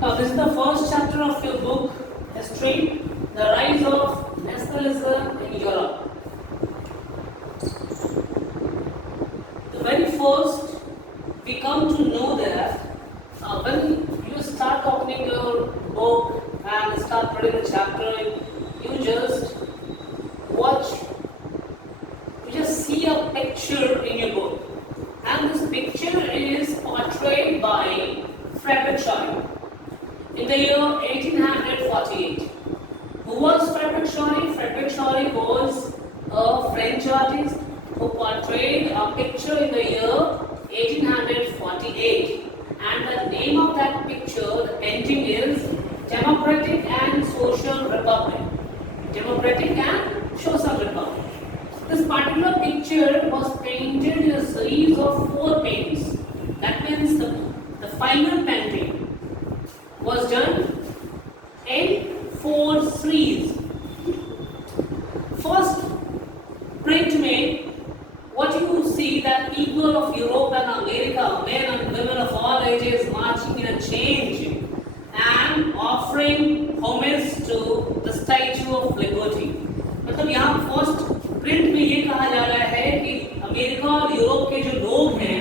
Now, this is the first chapter of your book, History, the Rise of Nationalism in Europe. The very first, we come to know that when you start opening your book and start reading the chapter, you just watch, you just see a picture in your book. And this picture is portrayed by Frederick Chaury in the year 1848. Who was Frederick Chaury? Frederick Chaury was a French artist who portrayed a picture in the year 1848. And the name of that picture, the painting is Democratic and Social Republic. Democratic and Social Republic. This particular picture was painted in a series of 4 paints. That means the final painting was done in 4 series. First print में what you see that people of Europe and America, men and women of all ages, marching in a change and offering homage to the Statue of Liberty. मतलब यहाँ first print में ये कहा जा रहा है कि अमेरिका और यूरोप के जो लोग हैं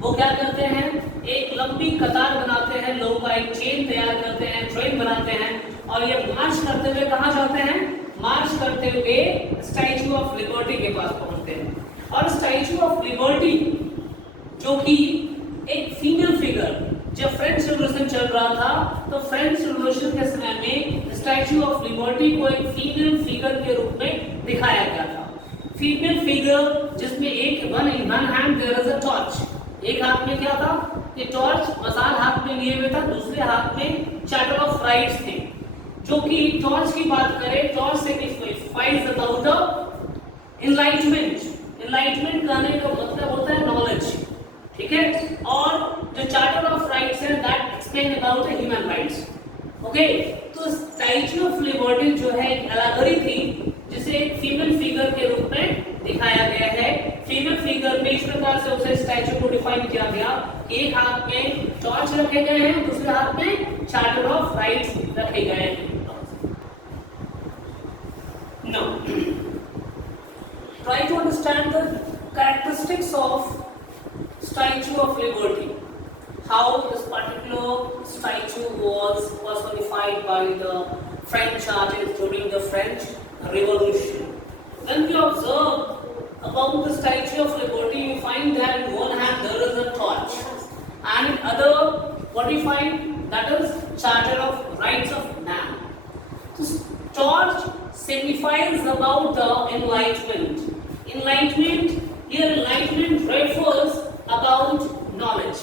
वो क्या करते हैं, एक लंबी कतार बनाते हैं, लोगों का एक चेन तैयार करते हैं, ट्रेन बनाते हैं और ये मार्च करते हुए कहाँ जाते हैं, मार्च करते हुए स्टैच्यू ऑफ लिबर्टी के पास पहुंचते हैं. और स्टैच्यू ऑफ लिबर्टी जो कि एक फीमेल फिगर, जब फ्रेंच रिवॉल्यूशन चल रहा था तो फ्रेंच रिवॉल्यूशन के समय में स्टैच्यू ऑफ लिबर्टी को एक फीमेल फिगर के रूप में दिखाया गया था. फीमेल फिगर जिसमें एक one hand there is a torch, एक हाथ में क्या था, ये टॉर्च मसाल हाथ में लिए हुए था, दूसरे हाथ में चार्टर ऑफ राइट्स थे. जो कि टॉर्च की बात करें, torch signifies about enlightenment. Enlightenment कहने का मतलब होता है नॉलेज, ठीक है. और जो चार्टर ऑफ राइट्स है that explain about human rights. Okay, तो स्टैच्यू ऑफ लिबर्टी जो है एक एलेगोरी थी जिसे एक फीमेल फिगर के रूप में दिखाया गया है. फीमेल फिगर में इस प्रकार से उसे स्टैच्यू को डिफाइन किया गया, एक हाथ में टॉर्च रखे गए हैं, दूसरे हाथ में चार्टर ऑफ राइट्स रखे गए हैं. Now, try to understand the characteristics of Statue of Liberty. How this particular statue was personified by the French artists during the French Revolution. When we observe about the Statue of Liberty, you find that in one hand there is a torch, and in other, what we find, that is Charter of Rights of Man. This torch signifies about the enlightenment. Enlightenment, here enlightenment refers about knowledge.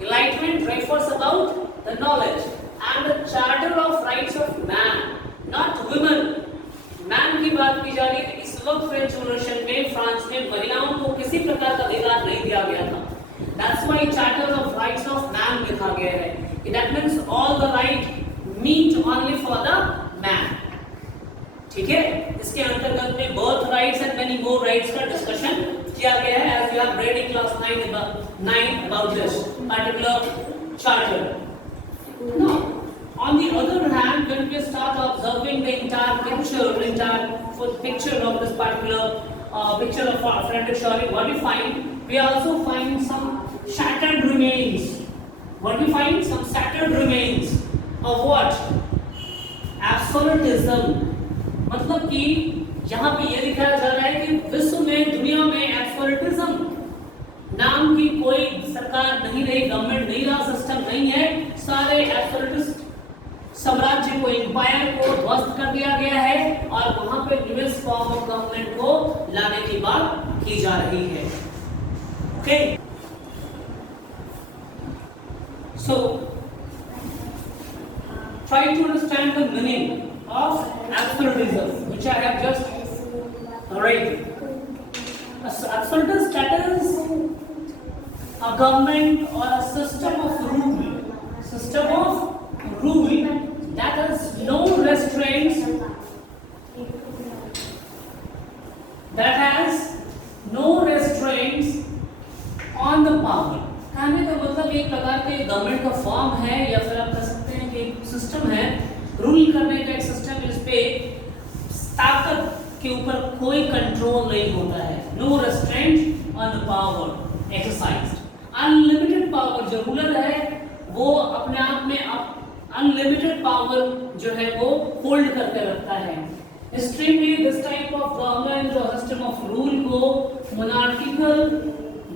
Enlightenment refers about the knowledge. And the Charter of Rights of Man, not women. Man की बात की जा रही है. इस वक्त French revolution में France में महिलाओं को किसी प्रकार का अधिकार नहीं दिया गया था. That's why Charter of Rights of Man लिखा गया है. That means all the right meet only for the man. ठीक है. इसके अंतर्गत में birth rights and many more rights का डिस्कशन किया गया है as we have read in class 9 about this particular charter. Now, on the other hand, when we start observing the entire picture of this particular picture of Frederick Chaury, what we find? We also find some shattered remains. What we find? Some shattered remains of what? Absolutism. मतलब कि यहाँ पे ये दिखाया जा रहा है कि विश्व में, दुनिया में एब्सोल्यूटिज्म नाम की कोई सरकार नहीं रही, गवर्नमेंट नहीं रहा, सिस्टम नहीं है. सारे एब्सोल्यूटिस्ट साम्राज्य को, एम्पायर को ध्वस्त कर दिया गया है और वहां पे न्यूएस्ट फॉर्म ऑफ गवर्नमेंट को लाने की बात की जा रही है. Okay, so try to understand the meaning of absolutism, which I have just read. Absolutism, that is a government or a system of rule that has no restraints, on the power. कहने का मतलब एक प्रकार के government का form है या फिर आप कह सकते सिस्टम है, रूल करने का एक सिस्टम, इस पे ताकत के ऊपर कोई कंट्रोल नहीं होता है। No restraint on the power exercised. Unlimited power जो रूलर है वो अपने आप में अनलिमिटेड पावर जो है वो होल्ड करके रखता है। हिस्ट्री में दिस टाइप ऑफ गवर्नमेंट और सिस्टम ऑफ रूल को मोनार्किकल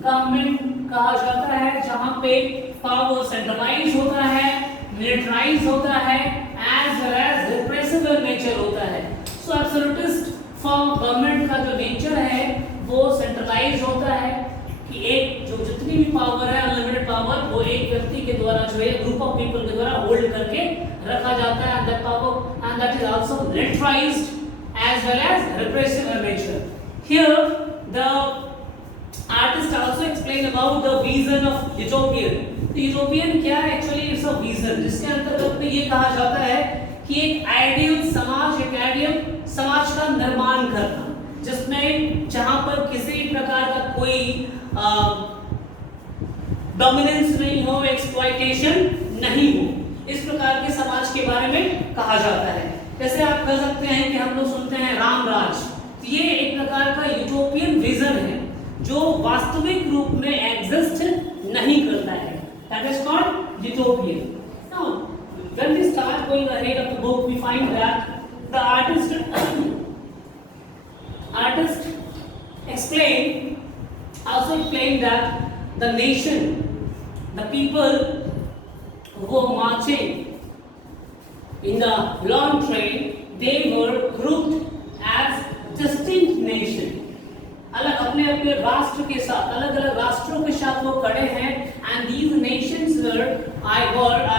गवर्नमेंट कहा जाता है, जहां पे पावर सेंट्रलाइज होता है, मिलिटराइज होता है, as well as repressive nature होता है। सो एब्सोल्यूटिस्ट फॉर्म गवर्नमेंट का जो नेचर है वो सेंट्रलाइज होता है कि एक जो जितनी भी पावर है अनलिमिटेड पावर वो एक व्यक्ति के द्वारा जो है ग्रुप ऑफ पीपल के द्वारा होल्ड करके रखा जाता है। That power and that is also militarized as well as repressive in nature. Here the artist also explain about the vision of utopian. तो यूटोपियन क्या है? एक्चुअली इट्स अ विजन जिसके अंतर्गत में ये कहा जाता है कि एक आइडियल समाज, एक आइडियल समाज का निर्माण करना, जिसमें जहां पर किसी प्रकार का कोई डोमिनेंस नहीं हो, एक्सप्लॉइटेशन नहीं हो, इस प्रकार के समाज के बारे में कहा जाता है। जैसे आप कह सकते हैं कि हम लोग सुनते हैं राम राज, तो ये एक प्रकार का यूटोपियन विजन है जो वास्तविक रूप में एग्जिस्ट नहीं करता है। That is called utopian. Now when we start going ahead of the book we find that the artist explain that the nation, the people who were marching in the long train, they were grouped as distinct nation. अलग अपने अपने राष्ट्र के साथ, अलग अलग राष्ट्रों के साथ वो खड़े हैं, and these nations were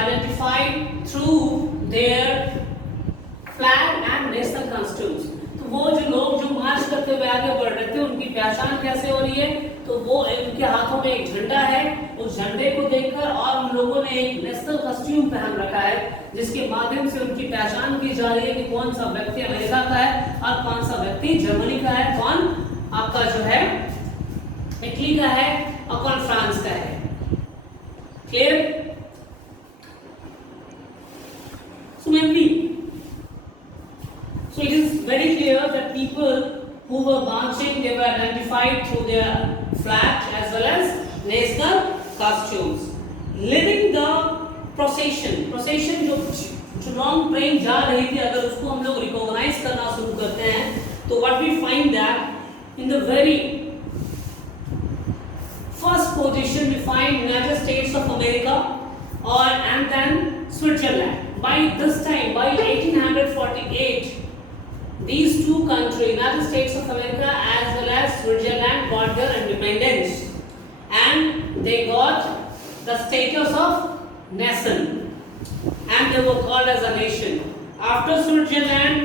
identified through their flag and national costumes. तो वो जो लोग जो मार्च करते हुए आगे बढ़ रहे थे उनकी पहचान कैसे हो रही है? तो वो उनके हाथों में एक झंडा है, उस झंडे को देखकर और उन लोगों ने एक नेशनल कॉस्ट्यूम पहन रखा है जिसके माध्यम से उनकी पहचान की जा रही है कि कौन सा व्यक्ति अमेरिका का है और कौन सा व्यक्ति जर्मनी का है, कौन आपका जो है इटली का है और कौन फ्रांस का है। Clear? So it is very clear that people who were marching, they were identified through their flag as well as national costumes. Leading the procession जो long train जा रही थी, अगर उसको हम लोग recognize करना शुरू करते हैं तो what we find that in the very first position we find United States of America and then Switzerland. By this time, by 1848, these two countries, United States of America as well as Switzerland, got their independence and they got the status of nation and they were called as a nation. After Switzerland,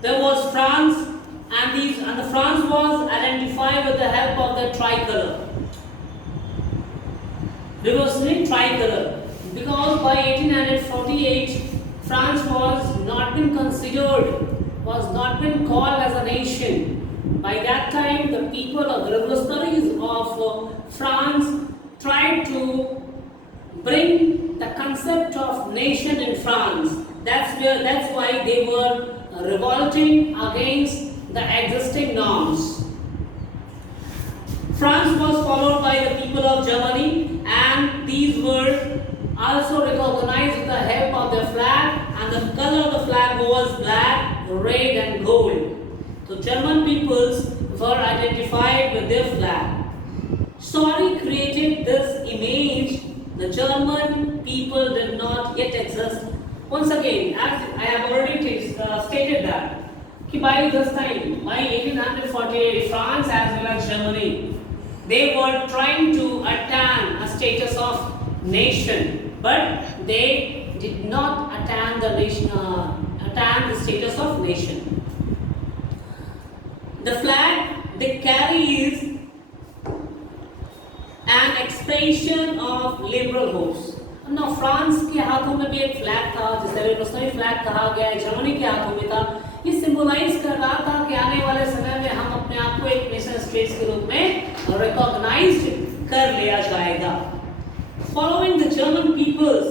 there was France, and the France was identified with the help of the tricolor, reversing tricolor, because by 1848 France was not been called as a nation. By that time, the people of the revolutionaries of France tried to bring the concept of nation in France. That's why they were revolting against the existing norms. France was followed by the people of Germany, and these were also recognized with the help of their flag, and the color of the flag was black, red and gold. So German peoples were identified with their flag. Sorry created this image. The German people did not yet exist. Once again, as I have already stated that, by this time, by 1848, France as well as Germany, they were trying to attain a status of nation, but they did not attain the status of nation. The flag they carry is an expression of liberal hopes. Now, France के हाथों में भी एक flag था जिसे revolutionary flag कहा गया है, जर्मनी के हाथों में था। ये सिंबलाइज कर रहा था कि आने वाले समय में हम अपने आप को एक नेशन स्टेट्स के रूप में रिकॉग्नाइज्ड कर लिया जाएगा। Following the German peoples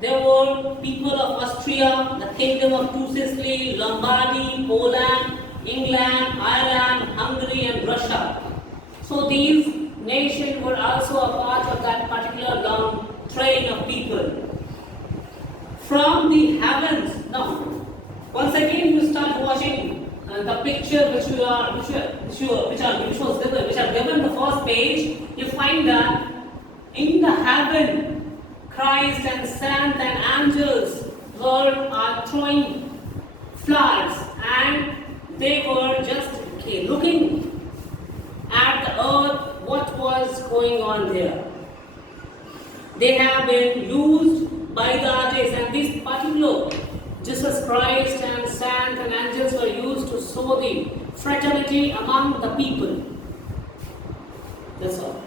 there were people of Austria, the kingdom of Two Sicily, Lombardy, Poland, England, Ireland, Hungary, and Russia. So these nations were also a part of that particular long train of people. From the heavens, now, once again you start watching the picture which are given the first page, you find that in the heaven, Christ and saints and angels are throwing flags, and they were just looking at the earth, what was going on there. They have been used by the ages, and this particular Jesus Christ and saints and angels were used to sow the fraternity among the people. That's all.